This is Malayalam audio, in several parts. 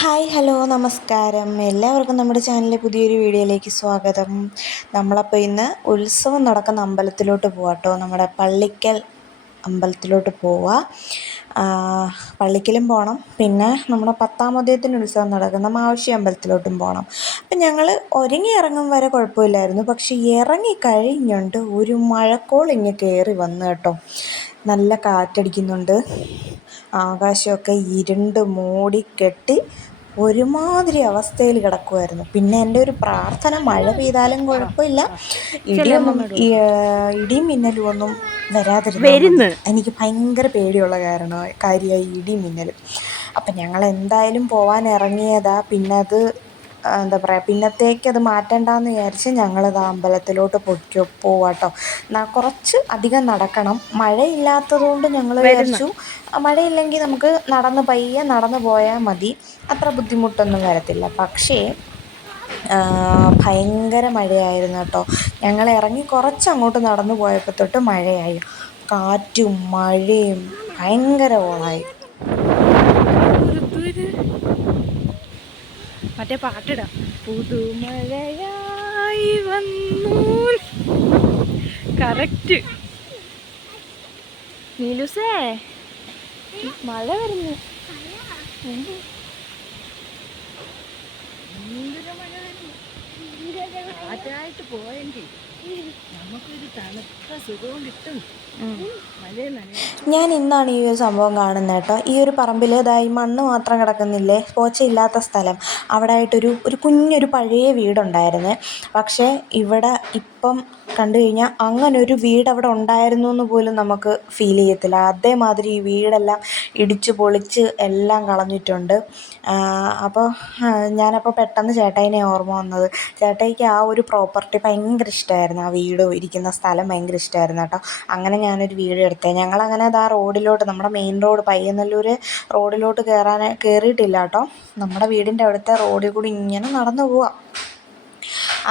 ഹായ് ഹലോ നമസ്കാരം. എല്ലാവർക്കും നമ്മുടെ ചാനലിലെ പുതിയൊരു വീഡിയോയിലേക്ക് സ്വാഗതം. നമ്മളപ്പോൾ ഇന്ന് ഉത്സവം നടക്കുന്ന അമ്പലത്തിലോട്ട് പോവാം കേട്ടോ. നമ്മുടെ പള്ളിക്കൽ അമ്പലത്തിലോട്ട് പോവുക. പള്ളിക്കലും പോകണം, പിന്നെ നമ്മുടെ 10-ാം ഉദയത്തിന് ഉത്സവം നടക്കുന്ന മാവശി അമ്പലത്തിലോട്ടും പോകണം. അപ്പം ഞങ്ങൾ ഒരുങ്ങി ഇറങ്ങും വരെ കുഴപ്പമില്ലായിരുന്നു. പക്ഷേ ഇറങ്ങി കഴിഞ്ഞുകൊണ്ട് ഒരു മഴക്കോൾ ഇങ്ങ് കയറി വന്നു കേട്ടോ. നല്ല കാറ്റടിക്കുന്നുണ്ട്, ആകാശമൊക്കെ ഇരുണ്ട് മൂടിക്കെട്ടി ഒരുമാതിരി അവസ്ഥയിൽ കിടക്കുമായിരുന്നു. പിന്നെ എൻ്റെ ഒരു പ്രാർത്ഥന, മഴ പെയ്താലും കുഴപ്പമില്ല, ഇടിയും മിന്നലും ഒന്നും വരാതിരുന്നാൽ മതി. എനിക്ക് ഭയങ്കര പേടിയുള്ള കാര്യമായി ഇടിയും മിന്നലും. അപ്പം ഞങ്ങൾ എന്തായാലും പോവാൻ ഇറങ്ങിയതാ. പിന്നെ അത് എന്താ പറയുക, പിന്നത്തേക്കത് മാറ്റണ്ടെന്ന് വിചാരിച്ച് ഞങ്ങളത് അമ്പലത്തിലോട്ട് പോവാട്ടോ. കുറച്ച് അധികം നടക്കണം. മഴയില്ലാത്തത് കൊണ്ട് ഞങ്ങൾ വിചാരിച്ചു മഴയില്ലെങ്കിൽ നമുക്ക് പയ്യെ നടന്നു പോയാൽ മതി, അത്ര ബുദ്ധിമുട്ടൊന്നും വരത്തില്ല. പക്ഷേ ഭയങ്കര മഴയായിരുന്നു കേട്ടോ. ഞങ്ങൾ ഇറങ്ങി കുറച്ചങ്ങോട്ട് നടന്നു പോയപ്പോൾ തൊട്ട് മഴയായി. കാറ്റും മഴയും ഭയങ്കര ഓളായി. മറ്റേ പാട്ടിടാം, പുതുമഴയായി വന്നു. കറക്റ്റ് നീലുസേ, മഴ വരുന്നു. കാറ്റായിട്ട് പോയെങ്കിൽ നമുക്കൊരു തണുത്ത സുഖവും കിട്ടും. ഞാൻ ഇന്നാണ് ഈ ഒരു സംഭവം കാണുന്നത് കേട്ടോ. ഈ ഒരു പറമ്പിൽ ഈ മണ്ണ് മാത്രം കിടക്കുന്നില്ലേ, പോച്ചയില്ലാത്ത സ്ഥലം, അവിടെ ആയിട്ടൊരു കുഞ്ഞൊരു പഴയ വീടുണ്ടായിരുന്നേ. പക്ഷേ ഇവിടെ ഇപ്പം കണ്ടു കഴിഞ്ഞാൽ അങ്ങനൊരു വീട് അവിടെ ഉണ്ടായിരുന്നു എന്ന് പോലും നമുക്ക് ഫീൽ ചെയ്യത്തില്ല. അതേമാതിരി ഈ വീടെല്ലാം ഇടിച്ചു പൊളിച്ച് എല്ലാം കളഞ്ഞിട്ടുണ്ട്. അപ്പോൾ ഞാനപ്പോൾ പെട്ടെന്ന് ചേട്ടായിനെ ഓർമ്മ വന്നത്. ചേട്ടായിക്ക് ആ ഒരു പ്രോപ്പർട്ടി ഭയങ്കര ഇഷ്ടമായിരുന്നു, ആ വീട് ഇരിക്കുന്ന സ്ഥലം ഭയങ്കര ഇഷ്ടമായിരുന്നു കേട്ടോ. അങ്ങനെ ഞാനൊരു വീഡിയോ എടുത്തത്. ഞങ്ങളങ്ങനെ റോഡിലോട്ട്, നമ്മുടെ മെയിൻ റോഡ് പയ്യന്നല്ലൂർ റോഡിലോട്ട് കയറിയിട്ടില്ല കേട്ടോ. നമ്മുടെ വീടിൻ്റെ അവിടുത്തെ റോഡിൽ കൂടി ഇങ്ങനെ നടന്നു പോവാം.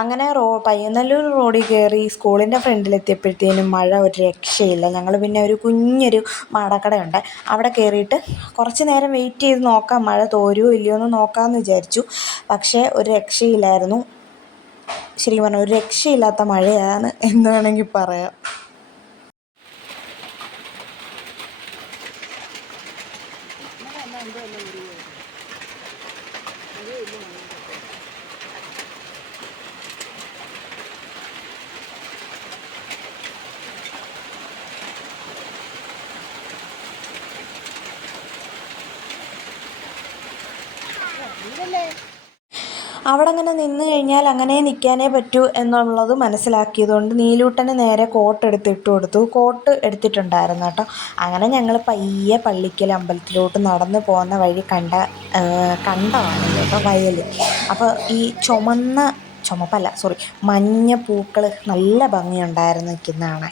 അങ്ങനെ പയ്യന്നല്ലൂർ റോഡിൽ കയറി സ്കൂളിൻ്റെ ഫ്രണ്ടിലെത്തിയപ്പോഴത്തേനും മഴ ഒരു രക്ഷയില്ല. ഞങ്ങൾ പിന്നെ ഒരു കുഞ്ഞൊരു മാടക്കടയുണ്ട്, അവിടെ കയറിയിട്ട് കുറച്ച് നേരം വെയിറ്റ് ചെയ്ത് നോക്കാം, മഴ തോരുമോ ഇല്ലയോ എന്ന് നോക്കാമെന്ന് വിചാരിച്ചു. പക്ഷേ ഒരു രക്ഷയില്ലായിരുന്നു. ശരിക്കും പറഞ്ഞാൽ ഒരു രക്ഷയില്ലാത്ത മഴയാണ് എന്ന് വേണമെങ്കിൽ പറയാം. അവിടെ അങ്ങനെ നിന്ന് കഴിഞ്ഞാൽ അങ്ങനെ നിൽക്കാനേ പറ്റൂ എന്നുള്ളത് മനസ്സിലാക്കിയതുകൊണ്ട് നീലൂട്ടന് നേരെ കോട്ട് എടുത്തിട്ട് കൊടുത്തു. കോട്ട് എടുത്തിട്ടുണ്ടായിരുന്നു കേട്ടോ. അങ്ങനെ ഞങ്ങൾ പയ്യെ പള്ളിക്കൽ അമ്പലത്തിലോട്ട് നടന്നു പോകുന്ന വഴി കണ്ടമാണ് കേട്ടോ വയൽ. അപ്പോൾ ഈ മഞ്ഞ പൂക്കൾ നല്ല ഭംഗിയുണ്ടായിരുന്നു നിൽക്കുന്നതാണ്.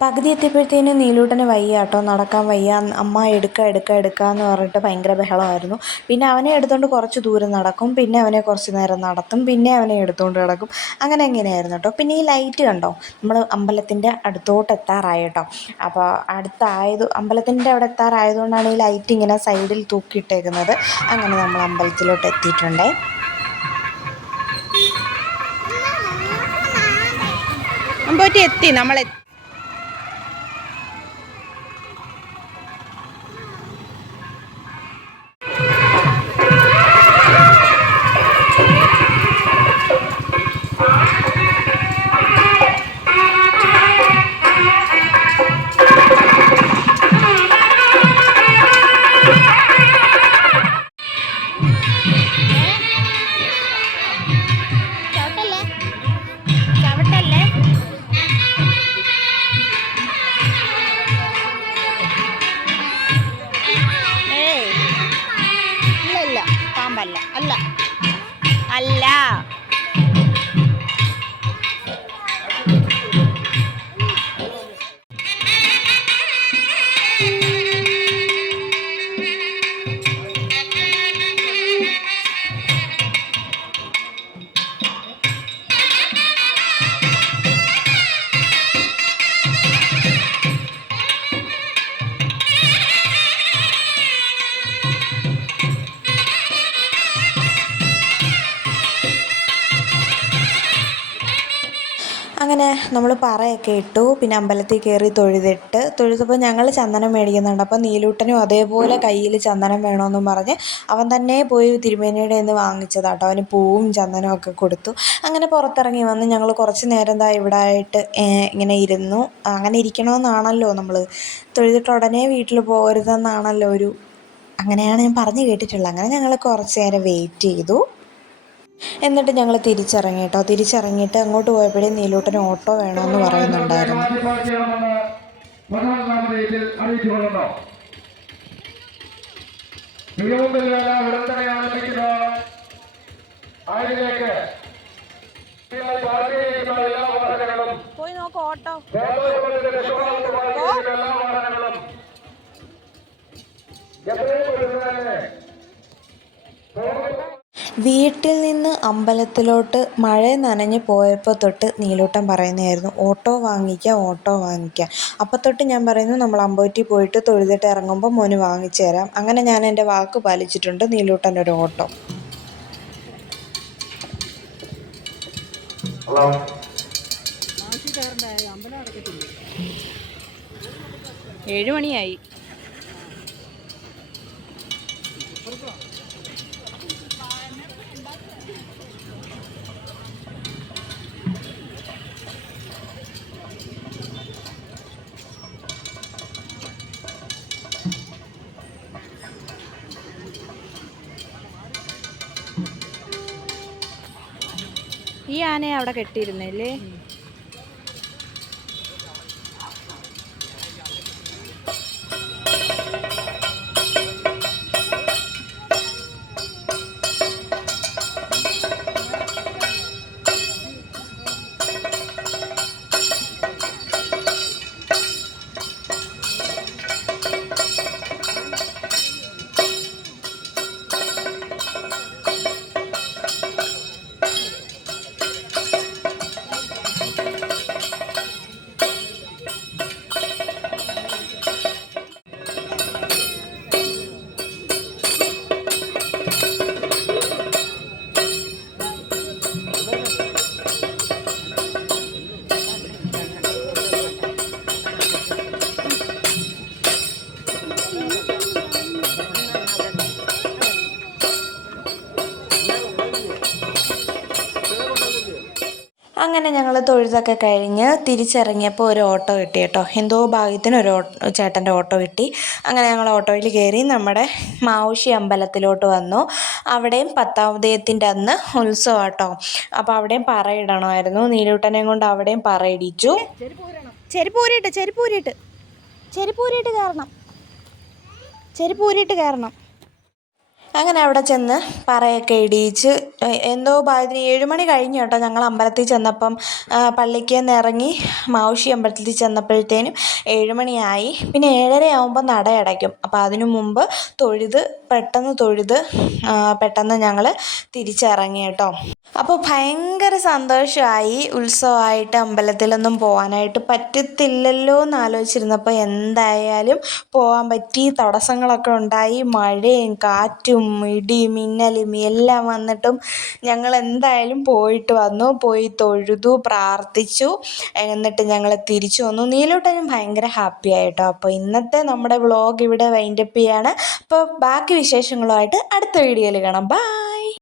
പകുതി എത്തിയപ്പോഴത്തേനും നീലൂട്ടന് വയ്യ കേട്ടോ, നടക്കാൻ വയ്യ. അമ്മ എടുക്കാന്ന് പറഞ്ഞിട്ട് ഭയങ്കര ബഹളമായിരുന്നു. പിന്നെ അവനെ എടുത്തുകൊണ്ട് കുറച്ച് ദൂരം നടക്കും, പിന്നെ അവനെ കുറച്ച് നേരം നടത്തും, പിന്നെ അവനെ എടുത്തുകൊണ്ട് കിടക്കും. അങ്ങനെയായിരുന്നു കേട്ടോ. പിന്നെ ഈ ലൈറ്റ് കണ്ടോ, നമ്മൾ അമ്പലത്തിൻ്റെ അടുത്തോട്ട് എത്താറായി കേട്ടോ. അപ്പോൾ അമ്പലത്തിൻ്റെ അവിടെ എത്താറായതുകൊണ്ടാണ് ഈ ലൈറ്റ് ഇങ്ങനെ സൈഡിൽ തൂക്കിയിട്ടേക്കുന്നത്. അങ്ങനെ നമ്മൾ അമ്പലത്തിലോട്ട് എത്തിയിട്ടുണ്ടേ. എത്തി നമ്മളെ അങ്ങനെ നമ്മൾ പറയൊക്കെ ഇട്ടു. പിന്നെ അമ്പലത്തിൽ കയറി തൊഴുതപ്പോൾ ഞങ്ങൾ ചന്ദനം മേടിക്കുന്നുണ്ട്. അപ്പോൾ നീലൂട്ടനും അതേപോലെ കയ്യിൽ ചന്ദനം വേണമെന്നും പറഞ്ഞ് അവൻ തന്നെ പോയി തിരുമേനിയുടെ നിന്ന് വാങ്ങിച്ചതാട്ടോ. അവന് പൂവും ചന്ദനവും ഒക്കെ കൊടുത്തു. അങ്ങനെ പുറത്തിറങ്ങി വന്ന് ഞങ്ങൾ കുറച്ച് നേരം ഇവിടെ ആയിട്ട് ഇങ്ങനെ ഇരുന്നു. അങ്ങനെ ഇരിക്കണമെന്നാണല്ലോ നമ്മൾ തൊഴുതിട്ട് ഉടനെ വീട്ടിൽ പോകരുതെന്നാണല്ലോ അങ്ങനെയാണ് ഞാൻ പറഞ്ഞു കേട്ടിട്ടുള്ളത്. അങ്ങനെ ഞങ്ങൾ കുറച്ച് നേരം വെയിറ്റ് ചെയ്തു. എന്നിട്ട് ഞങ്ങൾ തിരിച്ചിറങ്ങി കേട്ടോ. തിരിച്ചിറങ്ങിയിട്ട് അങ്ങോട്ട് പോയപ്പോഴേ നീലൂട്ടന് ഓട്ടോ വേണമെന്ന് പറയുന്നുണ്ടായിരുന്നു. പോയി നോക്ക് ഓട്ടോ. വീട്ടിൽ നിന്ന് അമ്പലത്തിലോട്ട് മഴ നനഞ്ഞ് പോയപ്പോൾ തൊട്ട് നീലൂട്ടൻ പറയുന്നതായിരുന്നു ഓട്ടോ വാങ്ങിക്കാം. അപ്പോൾ തൊട്ട് ഞാൻ പറയുന്നു നമ്മൾ അമ്പലത്തിൽ പോയിട്ട് തൊഴുതിട്ട് ഇറങ്ങുമ്പോൾ മോന് വാങ്ങിച്ചു തരാം. അങ്ങനെ ഞാൻ എൻ്റെ വാക്ക് പാലിച്ചിട്ടുണ്ട്. നീലൂട്ടൻ ഒരു ഓട്ടോ. ഏഴ് മണിയായി. ഈ ആനയെ അവിടെ കെട്ടിയിരുന്നല്ലേ? അങ്ങനെ ഞങ്ങൾ തൊഴുതൊക്കെ കഴിഞ്ഞ് തിരിച്ചിറങ്ങിയപ്പോൾ ഒരു ഓട്ടോ കിട്ടി കേട്ടോ. എന്തോ ഭാഗ്യത്തിന് ചേട്ടൻ്റെ ഓട്ടോ കിട്ടി. അങ്ങനെ ഞങ്ങൾ ഓട്ടോയിൽ കയറി നമ്മുടെ മാവുഷി അമ്പലത്തിലോട്ട് വന്നു. അവിടെയും 10-ാം ഉദയത്തിൻ്റെ അന്ന് ഉത്സവം കേട്ടോ. അപ്പോൾ അവിടെയും പറയിടണമായിരുന്നു. നീലൂട്ടനെയും കൊണ്ട് അവിടെയും പറയിടിച്ചു. ചെരുപ്പൂരിയിട്ട് കയറണം. അങ്ങനെ അവിടെ ചെന്ന് പറയൊക്കെ ഇടിയിച്ച് എന്തോ ഭാഗ്യത്തിന് 7 മണി കഴിഞ്ഞു കേട്ടോ. ഞങ്ങൾ അമ്പലത്തിൽ ചെന്നപ്പം പള്ളിക്ക് നിന്ന് ഇറങ്ങി മാവുഷി അമ്പലത്തിൽ ചെന്നപ്പോഴത്തേനും 7 മണിയായി. പിന്നെ 7:30 ആകുമ്പോൾ നട അടയ്ക്കും. അപ്പോൾ അതിനു മുമ്പ് പെട്ടെന്ന് ഞങ്ങൾ തിരിച്ചിറങ്ങി കേട്ടോ. അപ്പോൾ ഭയങ്കര സന്തോഷമായി. ഉത്സവമായിട്ട് അമ്പലത്തിലൊന്നും പോകാനായിട്ട് പറ്റത്തില്ലല്ലോ എന്നാലോചിച്ചിരുന്നപ്പോൾ എന്തായാലും പോകാൻ പറ്റി. തടസ്സങ്ങളൊക്കെ ഉണ്ടായി. മഴയും കാറ്റും ഇടിയും മിന്നലും എല്ലാം വന്നിട്ടും ഞങ്ങൾ എന്തായാലും പോയിട്ട് വന്നു. പോയി തൊഴുതു, പ്രാർത്ഥിച്ചു. എന്നിട്ട് ഞങ്ങൾ തിരിച്ചു വന്നു. നീലൂട്ടനും ഭയങ്കര ഹാപ്പി ആയിട്ടോ. അപ്പോൾ ഇന്നത്തെ നമ്മുടെ വ്ളോഗ് ഇവിടെ വൈൻഡപ്പ് ചെയ്യാണ്. അപ്പോൾ ബാക്കി വിശേഷങ്ങളുമായിട്ട് അടുത്ത വീഡിയോയിൽ കാണാം. ബൈ.